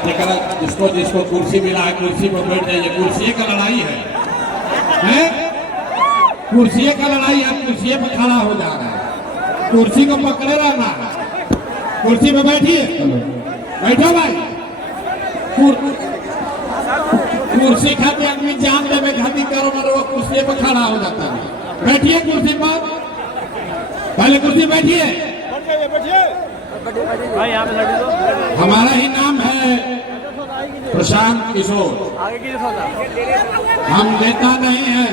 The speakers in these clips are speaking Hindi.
जिसको जिसको कुर्सी मिला है कुर्सी पर बैठ जाइए। कुर्सी का लड़ाई है? कुर्सी का लड़ाई है। कुर्सी पर खड़ा हो जा रहा है, कुर्सी को पकड़े रहना। कुर्सी पे बैठिए, बैठो भाई। कुर्सी खाते आदमी जान देवे खाती करो मरो, कुर्सी पर खड़ा हो जाता है। बैठिए कुर्सी पर, पहले कुर्सी बैठिए। हमारा ही नाम है प्रशांत किशोर, हम नेता नहीं हैं।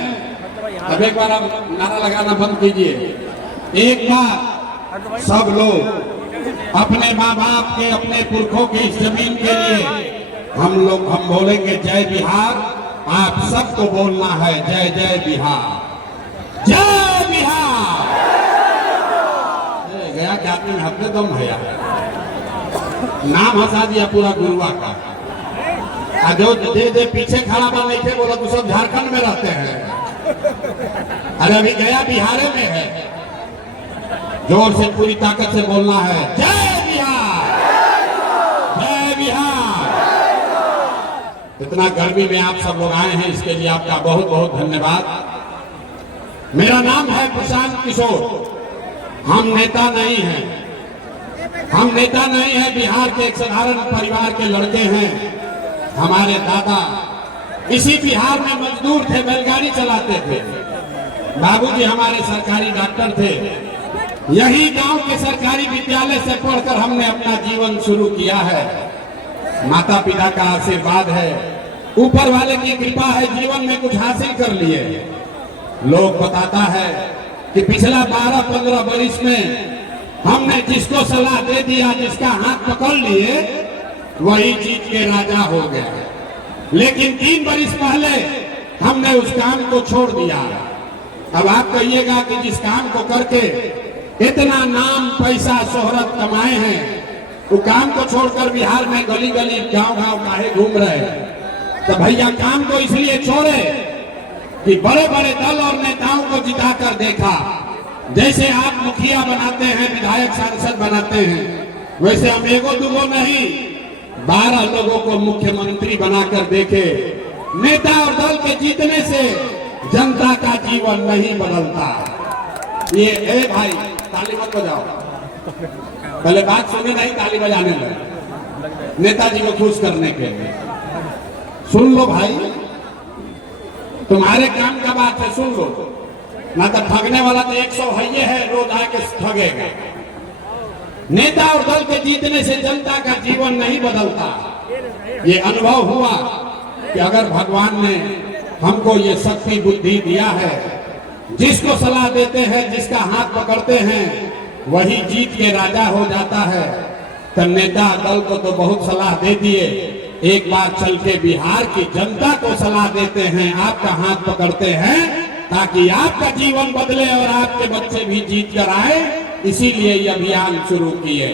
अब एक बार आप नारा लगाना बंद कीजिए। एक बार सब लोग अपने माँ बाप के, अपने पुरखों की इस जमीन के लिए हम बोलेंगे जय बिहार। आप सबको बोलना है जय जय बिहार, जय बिहार। गया क्या आपने हफ्ते दम भैया नाम हंसा दिया पूरा गुरुआ का। जो दे पीछे खड़ा बन नहीं थे बोला तो सब झारखंड में रहते हैं। अरे अभी गया बिहार में है। जोर से पूरी ताकत से बोलना है जय बिहार, जय बिहार। इतना गर्मी में आप सब लोग आए हैं, इसके लिए आपका बहुत बहुत धन्यवाद। मेरा नाम है प्रशांत किशोर। हम नेता नहीं हैं, हम नेता नहीं हैं। बिहार के एक साधारण परिवार के लड़के हैं। हमारे दादा इसी बिहार में मजदूर थे, बैलगाड़ी चलाते थे। बाबूजी हमारे सरकारी डॉक्टर थे। यही गांव के सरकारी विद्यालय से पढ़कर हमने अपना जीवन शुरू किया है। माता पिता का आशीर्वाद है, ऊपर वाले की कृपा है, जीवन में कुछ हासिल कर लिए। लोग बताता है कि पिछला 12-15 वर्ष में हमने जिसको सलाह दे दिया, जिसका हाथ पकड़ लिए, वही जीत के राजा हो गया। लेकिन 3 वर्ष पहले हमने उस काम को छोड़ दिया। अब आप कहिएगा कि जिस काम को करके इतना नाम पैसा शोहरत कमाए हैं, वो काम को छोड़कर बिहार में गली गली गांव गांव काहे घूम रहे हैं? तो भैया काम को इसलिए छोड़े कि बड़े बड़े दल और नेताओं को जिताकर देखा। जैसे आप मुखिया बनाते हैं, विधायक सांसद बनाते हैं, वैसे हम एगो दुगो नहीं 12 लोगों को मुख्यमंत्री बनाकर देखे। नेता और दल के जीतने से जनता का जीवन नहीं बदलता। ये ए भाई ताली मत बजाओ, पहले बात सुने, नहीं ताली बजाने लगे नेताजी को खुश करने के लिए। सुन लो भाई, तुम्हारे काम का बात है, सुन लो ना। तो ठगने वाला तो 100 है, रोज आके ठगेगा। नेता और दल के जीतने से जनता का जीवन नहीं बदलता। ये अनुभव हुआ कि अगर भगवान ने हमको ये शक्ति बुद्धि दिया है, जिसको सलाह देते हैं, जिसका हाथ पकड़ते हैं, वही जीत के राजा हो जाता है। तो नेता दल को तो बहुत सलाह दे दिए, एक बार चल के बिहार की जनता को सलाह देते हैं, आपका हाथ पकड़ते हैं, ताकि आपका जीवन बदले और आपके बच्चे भी जीत कर आए। इसीलिए ये अभियान शुरू किए।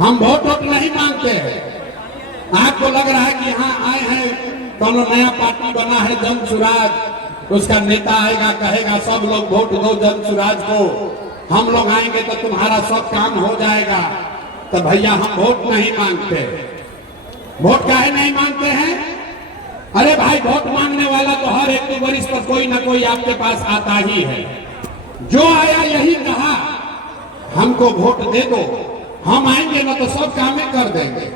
हम वोट नहीं मांगते हैं। आपको लग रहा है कि यहाँ आए हैं, दोनों नया पार्टी बना है जन सुराज, उसका नेता आएगा कहेगा सब लोग वोट दो जन सुराज को, हम लोग आएंगे तो तुम्हारा सब काम हो जाएगा। तो भैया हम वोट नहीं मांगते। वोट काहे नहीं मांगते हैं? अरे भाई वोट मांगने वाला तो हर 1-2 वर्ष पर कोई ना कोई आपके पास आता ही है। जो आया यही कहा हमको वोट दे दो, हम आएंगे ना तो सब कामें कर देंगे।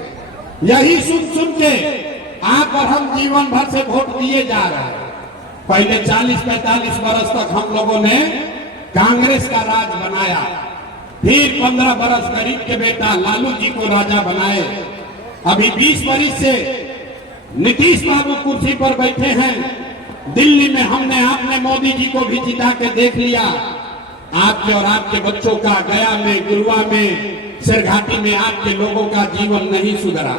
यही सुन सुन के आप और हम जीवन भर से वोट दिए जा रहे हैं। पहले 40-45 वर्ष तक हम लोगों ने कांग्रेस का राज बनाया, फिर 15 वर्ष गरीब के बेटा लालू जी को राजा बनाए। अभी 20 वर्ष से नीतीश बाबू कुर्सी पर बैठे हैं। दिल्ली में हमने आपने मोदी जी को भी जिता के देख लिया। आपके और आपके बच्चों का गया में, गुरुआ में, सिरघाटी में आपके लोगों का जीवन नहीं सुधरा।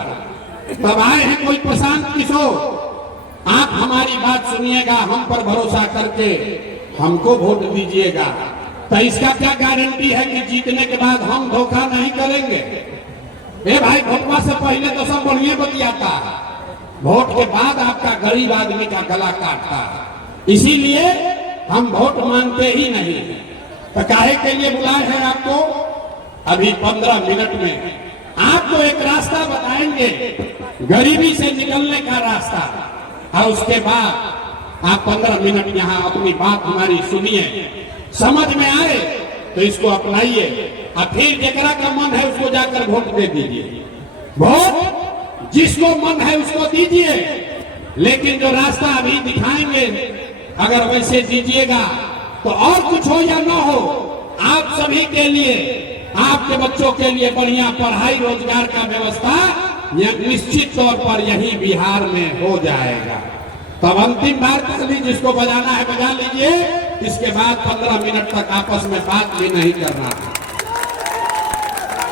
तब आए हैं कोई प्रशांत किशोर। आप हमारी बात सुनिएगा, हम पर भरोसा करके हमको वोट दीजिएगा। तो इसका क्या गारंटी है कि जीतने के बाद हम धोखा नहीं करेंगे? ए भाई, वोटवा से पहले तो सब बढ़िया बतियाता है, वोट के बाद आपका गरीब आदमी का गला काटता है। इसीलिए हम वोट मांगते ही नहीं। तो काहे के लिए बुलाए हैं आपको? अभी 15 मिनट में आपको एक रास्ता बताएंगे, गरीबी से निकलने का रास्ता, और उसके बाद आप 15 मिनट यहाँ अपनी बात हमारी सुनिए, समझ में आए तो इसको अपनाइए, और फिर जकरा का मन है उसको जाकर वोट दे दीजिए। वोट जिसको मन है उसको दीजिए, लेकिन जो रास्ता अभी दिखाएंगे अगर वैसे दीजिएगा तो और कुछ हो या ना हो, आप सभी के लिए, आपके बच्चों के लिए बढ़िया पढ़ाई रोजगार का व्यवस्था यह निश्चित तौर पर यही बिहार में हो जाएगा। तब अंतिम बार कर लीजिए, जिसको बजाना है बजा लीजिए, इसके बाद 15 मिनट तक आपस में बात भी नहीं करना।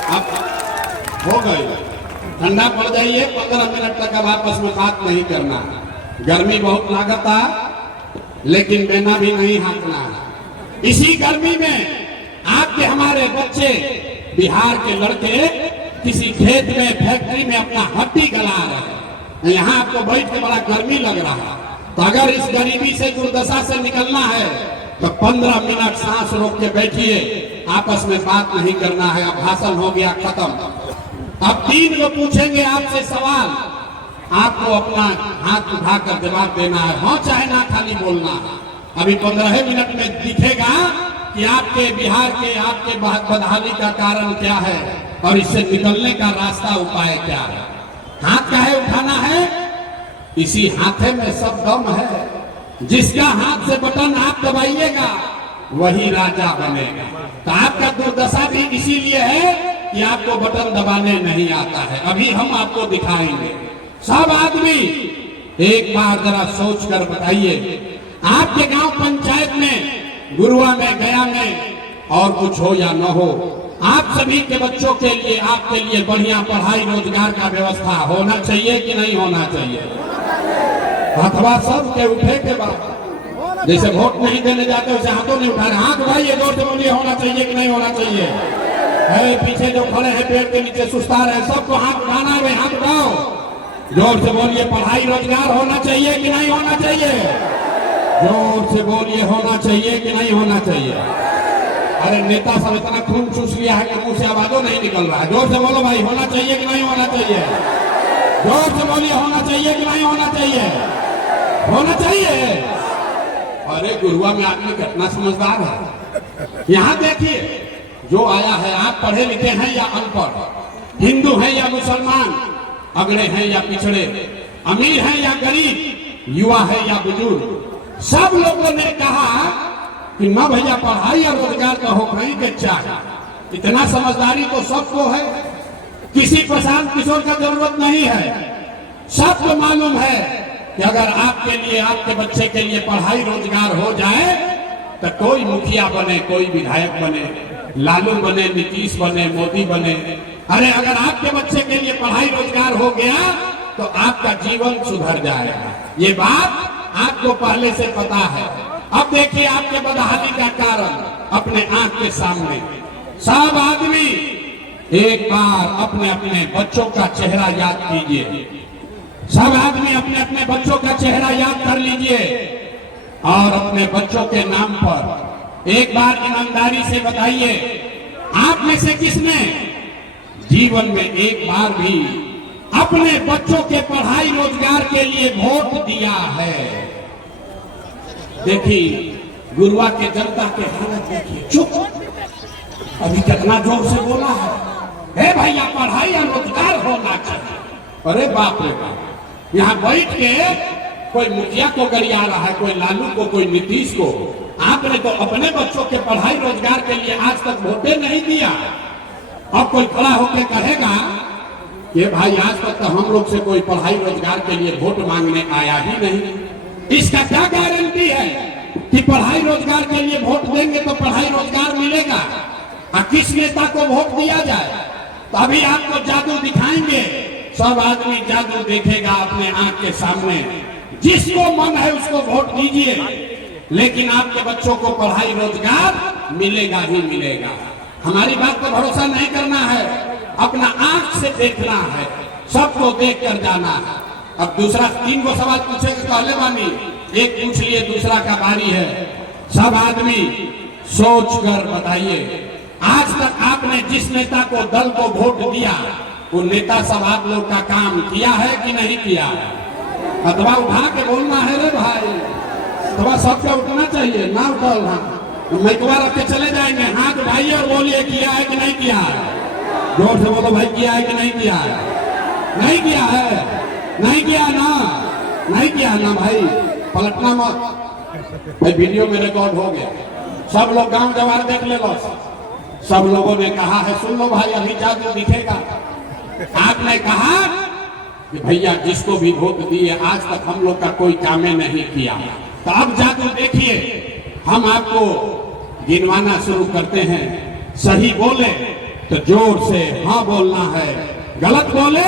अब हो गई, ठंडा पड़ जाइए, 15 मिनट तक अब आपस में बात नहीं करना। गर्मी बहुत लागता, लेकिन बेना भी नहीं हाँकना है। इसी गर्मी में आपके हमारे बच्चे, बिहार के लड़के किसी खेत में, फैक्ट्री में अपना हड्डी गला रहे हैं, यहाँ आपको बैठ के बड़ा गर्मी लग रहा है। तो अगर इस गरीबी से, दुर्दशा से निकलना है तो 15 मिनट सांस रोक के बैठिए, आपस में बात नहीं करना है। अब भाषण हो गया खत्म। अब 3 लोग पूछेंगे आपसे सवाल, आपको अपना हाथ उठाकर जवाब देना है, हाँ चाहे ना, खाली बोलना है। अभी 15 मिनट में दिखेगा कि आपके बिहार के, आपके बदहाली का कारण क्या है और इससे निकलने का रास्ता, उपाय क्या है। हाथ काहे उठाना है? इसी हाथे में सब दम है। जिसका हाथ से बटन आप दबाइएगा वही राजा बनेगा। तो आपका दुर्दशा भी इसीलिए है कि आपको बटन दबाने नहीं आता है। अभी हम आपको दिखाएंगे। सब आदमी एक बार जरा सोच कर बताइए, आपके गांव पंचायत में, गुरुआ में, गया में और कुछ हो या न हो, आप सभी के बच्चों के लिए, आपके लिए बढ़िया पढ़ाई रोजगार का व्यवस्था होना चाहिए कि नहीं होना चाहिए? अथवा सब के उठे के बाद, जैसे वोट नहीं देने जाते वैसे हाथों नहीं उठा रहे, हाथ उठाइए, जोर से बोलिए, होना चाहिए कि नहीं होना चाहिए? है पीछे जो खड़े हैं पेड़ के नीचे सुस्ता रहे, सबको हाथ उठाना है, हाथ उठाओ, जोर से बोलिए, पढ़ाई रोजगार होना चाहिए कि नहीं होना चाहिए? जोर से बोलिए, होना चाहिए कि नहीं होना चाहिए? अरे नेता सब इतना खून चूस लिया है कि मुंह से आवाजों नहीं निकल रहा है। जोर से बोलो भाई, होना चाहिए कि नहीं होना चाहिए? जोर से बोलिए, होना चाहिए कि नहीं होना चाहिए? होना चाहिए। अरे गुरुआ में आदमी कितना समझदार है। यहाँ देखिए, जो आया है, आप पढ़े लिखे हैं या अनपढ़, हिंदू हैं या मुसलमान, अगड़े हैं या पिछड़े, अमीर हैं या गरीब, युवा है या बुजुर्ग, सब लोगों ने कहा कि न भैया पढ़ाई और रोजगार का हो कहीं के चाहिए। इतना समझदारी तो सबको है, किसी प्रशांत किशोर का जरूरत नहीं है। सबको मालूम है कि अगर आपके लिए, आपके बच्चे के लिए पढ़ाई रोजगार हो जाए तो कोई मुखिया बने, कोई विधायक बने, लालू बने, नीतीश बने, मोदी बने, अरे अगर आपके बच्चे के लिए पढ़ाई रोजगार हो गया तो आपका जीवन सुधर जाएगा। ये बात आपको पहले से पता है। अब देखिए आपके बदहाली का कारण अपने आंख के सामने। सब आदमी एक बार अपने अपने बच्चों का चेहरा याद कीजिए। सब आदमी अपने अपने बच्चों का चेहरा याद कर लीजिए और अपने बच्चों के नाम पर एक बार ईमानदारी से बताइए, आप में से किसने जीवन में एक बार भी अपने बच्चों के पढ़ाई रोजगार के लिए वोट दिया है? देखिए गुरुआ के जनता के हालत देखिए, चुप। अभी कितना जोर से बोला है, भैया पढ़ाई और रोजगार होना चाहिए। अरे बाप रे बाप, यहाँ बैठ के कोई मुखिया को गरिया रहा है, कोई लालू को, कोई नीतीश को। आपने तो अपने बच्चों के पढ़ाई रोजगार के लिए आज तक वोटे नहीं दिया। अब कोई खड़ा होकर कहेगा कि भाई आज तक तो हम लोग से कोई पढ़ाई रोजगार के लिए वोट मांगने आया ही नहीं। इसका क्या गारंटी है कि पढ़ाई रोजगार के लिए वोट देंगे तो पढ़ाई रोजगार मिलेगा? और किस नेता को वोट दिया जाए? तो अभी आपको जादू दिखाएंगे, सब आदमी जादू देखेगा अपने आंख के सामने। जिसको मन है उसको वोट दीजिए, लेकिन आपके बच्चों को पढ़ाई रोजगार मिलेगा ही मिलेगा। हमारी बात पर भरोसा नहीं करना है, अपना आंख से देखना है, सबको देख कर जाना है। अब दूसरा 3 को सवाल पूछेंगे, पहले बानी एक पूछ लिए, दूसरा का बारी है। सब आदमी सोच कर बताइए, आज तक आपने जिस नेता को, दल को वोट दिया, वो नेता सब आप लोग का काम किया है कि नहीं किया है? अथवा उठा के बोलना है रे भाई, अथवा सबका उठना चाहिए, ना उठा मैकवा रख के चले जाएंगे। हाथ उठाइए और बोलिए किया है कि नहीं किया है। जोर से बोलो भाई, किया है कि नहीं किया है? नहीं किया है, नहीं किया ना, नहीं किया ना भाई, पलटना मत भाई। वीडियो में रिकॉर्ड हो गया, सब लोग गांव जवार देख ले लो। सब लोगों ने कहा है, सुन लो भाई, अभी जादू दिखेगा। आपने कहा कि भैया जिसको भी वोट दिए आज तक हम लोग का कोई काम नहीं किया, तो अब जादू देखिए। हम आपको गिनवाना शुरू करते हैं। सही बोले तो जोर से हाँ बोलना है, गलत बोले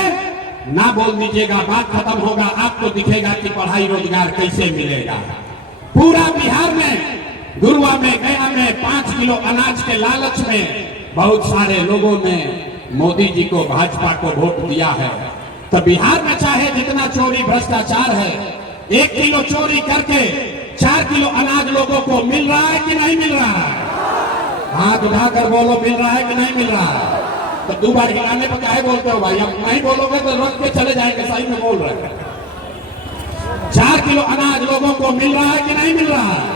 ना बोल दीजिएगा, बात खत्म होगा। आपको दिखेगा कि पढ़ाई रोजगार कैसे मिलेगा। पूरा बिहार में, गुरुआ में, गया में 5 किलो अनाज के लालच में बहुत सारे लोगों ने मोदी जी को, भाजपा को वोट दिया है। तो बिहार में चाहे जितना चोरी भ्रष्टाचार है, 1 किलो चोरी करके 4 किलो अनाज लोगों को मिल रहा है कि नहीं मिल रहा है? हाथ उठाकर बोलो, मिल रहा है कि नहीं मिल रहा है? तो 2 बार हिलाने पर काहे बोलते हो भाई? अब नहीं बोलोगे तो रख के चले जाएंगे। सही में बोल रहे हैं। 4 किलो अनाज लोगों को मिल रहा है कि नहीं मिल रहा है?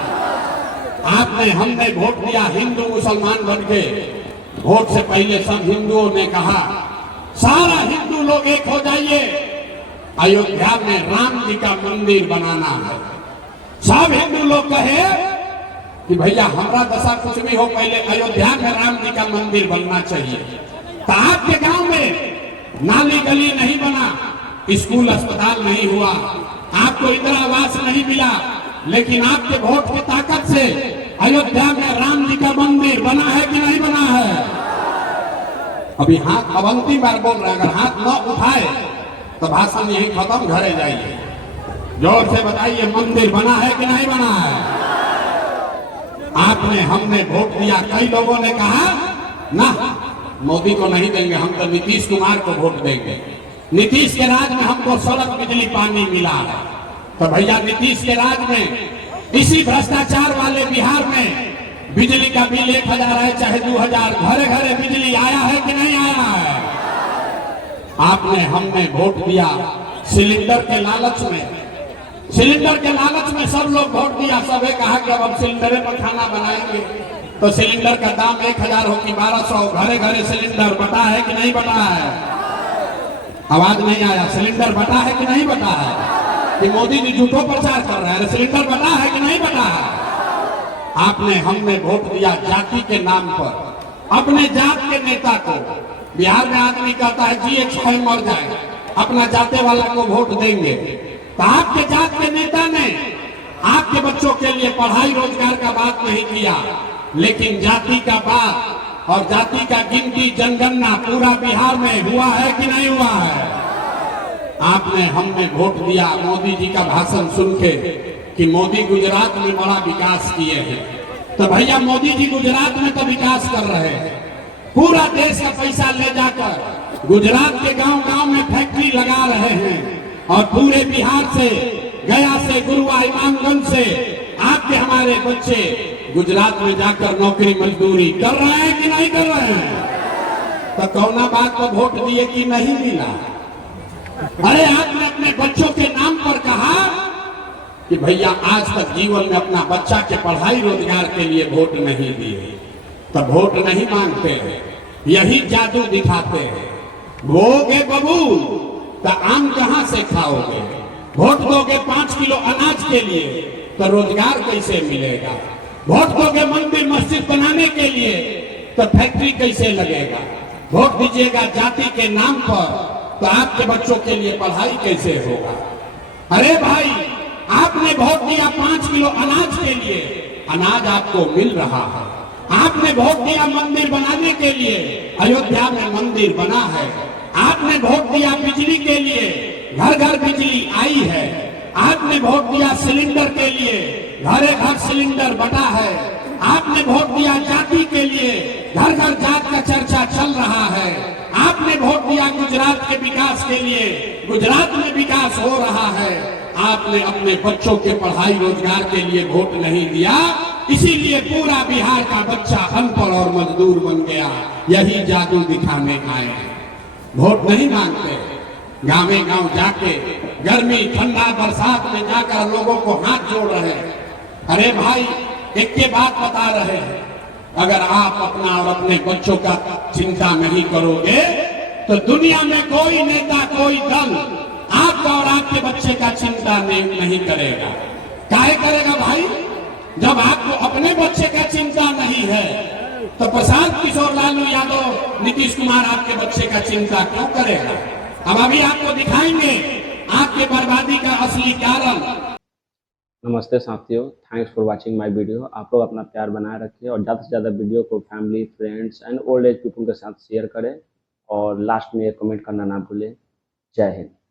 आपने, हमने वोट दिया हिंदू मुसलमान बन के। वोट से पहले सब हिंदुओं ने कहा सारा हिंदू लोग एक हो जाइए, अयोध्या में राम जी का मंदिर बनाना है। सब हिंदू लोग कहे कि भैया हमारा दशा कुछ भी हो, पहले अयोध्या में राम जी का मंदिर बनना चाहिए। तो आपके गांव में नाली गली नहीं बना, स्कूल अस्पताल नहीं हुआ, आपको इंदिरा आवास नहीं मिला, लेकिन आपके वोट की ताकत से अयोध्या में राम जी का मंदिर बना है कि नहीं बना है? अभी हाथ अवंती बार बोल रहे हैं, अगर हाथ न उठाए तो भाषण यही खत्म, घरे जाइए। जोर से बताइए, मंदिर बना है कि नहीं बना है? आपने, हमने वोट दिया। कई लोगों ने कहा ना मोदी को नहीं देंगे, हम तो नीतीश कुमार को वोट देंगे। नीतीश के राज में हमको सड़क बिजली पानी मिला है। तो भैया नीतीश के राज में, इसी भ्रष्टाचार वाले बिहार में बिजली का बिल 1000 है चाहे 2000, घरे घरे बिजली आया है कि नहीं आया है? आपने, हमने वोट दिया सिलेंडर के लालच में। सिलेंडर के लालच में सब लोग वोट दिया। सबे कहा कि अब सिलेंडर पर खाना बनाएंगे। तो सिलेंडर का दाम 1000 हो कि 1200, घरे घरे सिलेंडर बटा है कि नहीं बटा है? आवाज नहीं आया। सिलेंडर बटा है कि नहीं बटा है? कि मोदी जी झूठो प्रचार कर रहे हैं? सिलेंडर बटा है कि नहीं बटा है? आपने, हमने वोट दिया जाति के नाम पर। अपने जात के नेता को, बिहार में आदमी कहता है जी एक स्वयं मर जाए, अपना जाते वाला को वोट देंगे। तो आपके जात के नेता ने आपके बच्चों के लिए पढ़ाई रोजगार का बात नहीं किया, लेकिन जाति का बात और जाति का गिनती जनगणना पूरा बिहार में हुआ है कि नहीं हुआ है? आपने, हमने वोट दिया मोदी जी का भाषण सुन के कि मोदी गुजरात में बड़ा विकास किए हैं। तो भैया मोदी जी गुजरात में तो विकास कर रहे हैं। पूरा देश का पैसा ले जाकर गुजरात के गांव गांव में फैक्ट्री लगा रहे हैं और पूरे बिहार से, गया से, गुरुआ, इमामगंज से आपके हमारे बच्चे गुजरात में जाकर नौकरी मजदूरी कर रहे हैं कि नहीं कर रहे हैं? तो कौना बात को वोट दिए कि नहीं मिला? अरे आपने अपने बच्चों के नाम पर कहा कि भैया आज तक जीवन में अपना बच्चा के पढ़ाई रोजगार के लिए वोट नहीं दिए, तो वोट नहीं मांगते हैं, यही जादू दिखाते हैं। भोगे बबूल तो आम कहां से खाओगे? वोट दोगे 5 किलो अनाज के लिए तो रोजगार कैसे मिलेगा? वोट दोगे मंदिर मस्जिद बनाने के लिए तो फैक्ट्री कैसे लगेगा? वोट दीजिएगा जाति के नाम पर तो आपके बच्चों के लिए पढ़ाई कैसे होगा? अरे भाई, आपने वोट दिया 5 किलो अनाज के लिए, अनाज आपको मिल रहा है। आपने वोट दिया मंदिर बनाने के लिए, अयोध्या में मंदिर बना है। आपने वोट दिया बिजली के लिए, घर घर बिजली आई है। आपने वोट दिया सिलेंडर के लिए, घरे घर सिलेंडर बटा है। आपने वोट दिया जाति के लिए, घर घर जात का चर्चा चल रहा है। आपने वोट दिया गुजरात के विकास के लिए, गुजरात में विकास हो रहा है। आपने अपने बच्चों के पढ़ाई रोजगार के लिए वोट नहीं दिया, इसीलिए पूरा बिहार का बच्चा अनपढ़ और मजदूर बन गया। यही जादू दिखाने आए हैं। वोट नहीं मांगते, गाँव गांव जाके गर्मी ठंडा बरसात में जाकर लोगों को हाथ जोड़ रहे हैं। अरे भाई, एक के बात बता रहे हैं, अगर आप अपना और अपने बच्चों का चिंता नहीं करोगे तो दुनिया में कोई नेता, कोई दल आपका और आपके बच्चे का चिंता नहीं करेगा। काहे करेगा भाई? जब आपको अपने बच्चे का चिंता नहीं है तो प्रशांत किशोर लालू यादव, नीतीश कुमार आपके बच्चे का चिंता क्यों करेगा? अब अभी आपको दिखाएंगे आपके बर्बादी का असली कारण। नमस्ते साथियों, thanks for watching my video. आप लोग अपना प्यार बनाए रखिए और ज़्यादा से ज़्यादा वीडियो को family, friends and old age people के साथ शेयर करें और लास्ट में एक कमेंट करना ना भूलें। जय हिंद।